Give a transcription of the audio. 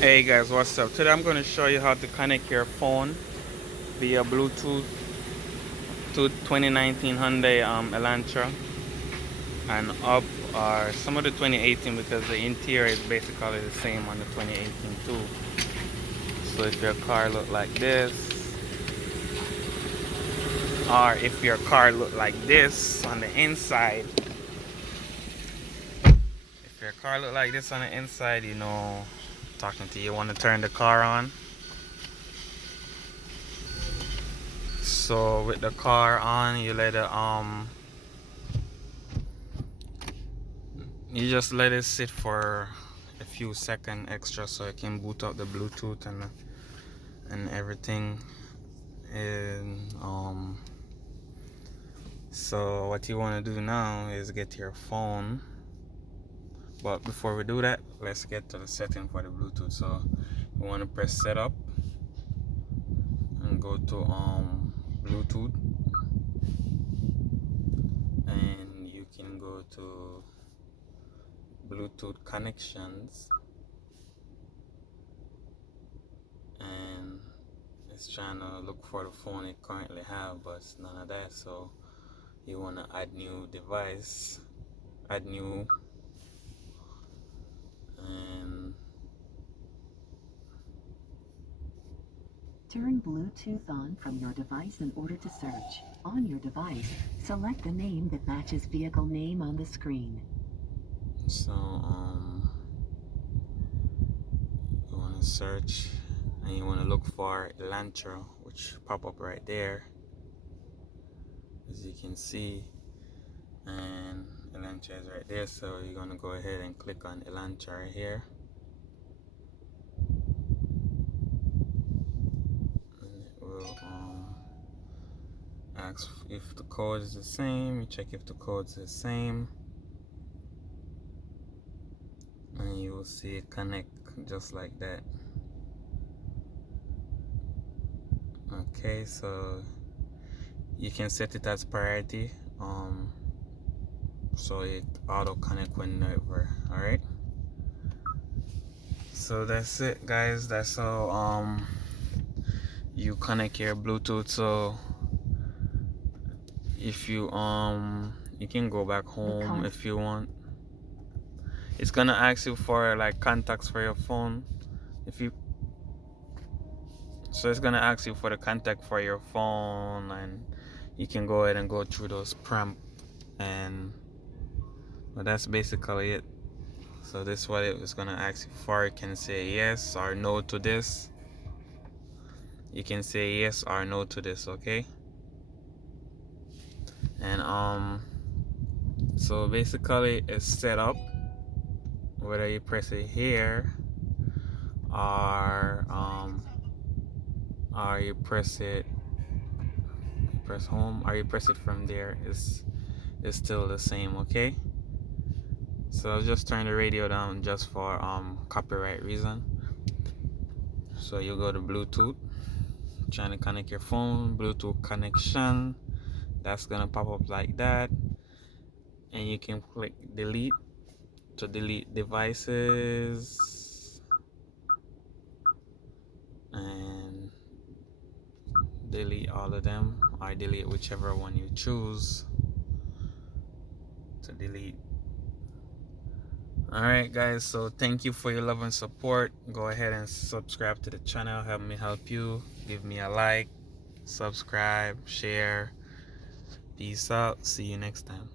Hey guys, what's up? Today I'm going to show you how to connect your phone via Bluetooth to 2019 Hyundai Elantra and up, or some of the 2018, because the interior is basically the same on the 2018 too. So if your car look like this, or if your car look like this on the inside, if your car look like this on the inside, you know, talking to you, want to turn the car on. So with the car on, you just let it sit for a few seconds extra so it can boot up the Bluetooth and everything. And so what you want to do now is get your phone. But before we do that, let's get to the setting for the Bluetooth. So you want to press setup and go to Bluetooth, and you can go to Bluetooth connections, and it's trying to look for the phone it currently have, but it's none of that. So you want to add new device, add new, and turn Bluetooth on from your device in order to search. On your device, select the name that matches vehicle name on the screen. so you want to search and you want to look for elantra, which pop up right there, as you can see, and elantra is right there. So you're going to go ahead and click on elantra right here, and it will ask if the code is the same. You check if the code is the same, and you will see it connect just like that. Okay, so you can set it as priority, so it auto connect whenever. All right, so that's it, guys. That's how you connect your Bluetooth. So if you can go back home if you want. It's gonna ask you for like contacts for your phone. So it's gonna ask you for the contact for your phone, and you can go ahead and go through those prompts, and well, that's basically it. So this is what it was gonna ask you for. You can say yes or no to this. You can say yes or no to this, okay? And so basically it's set up whether you press it here or you press home, or you press it from there. It's still the same, okay? So I'll just turn the radio down just for copyright reason. So you go to Bluetooth, trying to connect your phone, Bluetooth connection. That's gonna pop up like that, and you can click delete to delete devices, and delete all of them, or delete whichever one you choose to delete. Alright guys, so thank you for your love and support. Go ahead and subscribe to the channel, help me help you. Give me a like, subscribe, share. Peace out, see you next time.